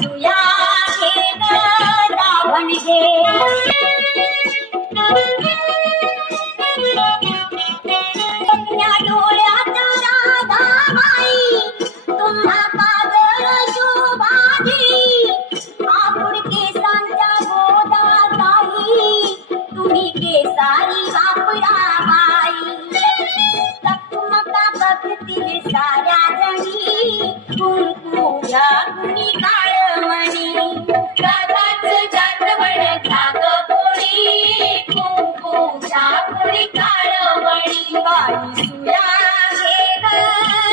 सुया घे ग दाभण घे या डोळ्याचा राधाबाई तुम्हा काजळ शोभागी आपुड केसांच्या गोदाताई तुम्ही केसारी वापरा बाई चकमका बघतील साऱ्या जणी कुंकुया कुणी काळमणी राधाच जात बळ घाग कोणी कुंकुच्या कुणी काळमणी बाई सुया घे ग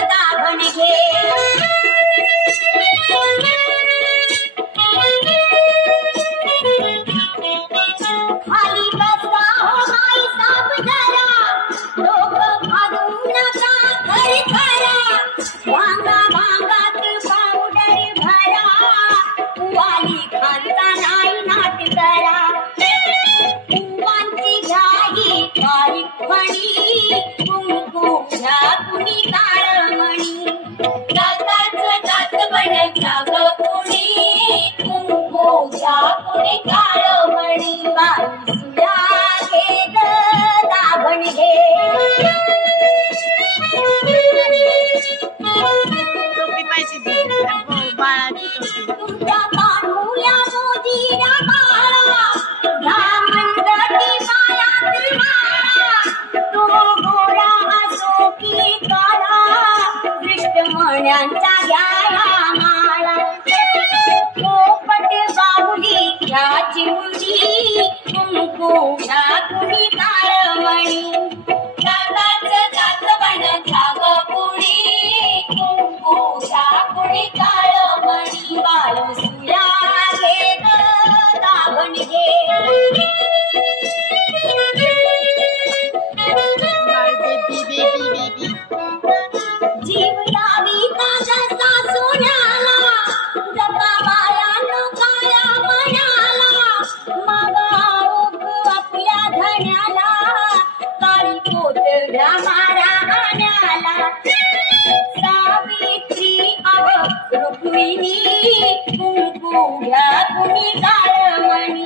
दाभण घे खाली बसा हो बाई साब जरा डोकं फाडून नका खरी खरा भांगा भांगात पावडर भरा वाली खालचा नाही नाट करा कुंकवांची घाई बारीक म्हणी कुंकू घ्या कुणी काळमणी दाताच दात बण घ्याग कुणी कुंकू घ्या कुणी काळमणी बाई सुया घे ग दाभण घे टोपी पाहिजे बाळाची टोपी तुमच्या कानूया मोजीरा बाळा घ्या मंदटी पायात माळा तो गोरा असो की काळा दृष्टमण्यांचा घ्याया माळा पोपट बाहुली घ्या चिमुडी कुंकू घ्या कुणी काळमणी दाताच दात बण घ्याग कुणी कुंकू घ्या कुणी काळमणी बाई सुया घे ग दाभण घे बाळ बेबी बेबी बेबी जीव लावी जसा सोन्याला जपा बायानो काया मनाला मागा ओघ आपल्या धण्याला काळी पोत घ्या मारा आण्याला सावित्री अव रुक्मिणी कुंकू घ्या कुणी काळमणी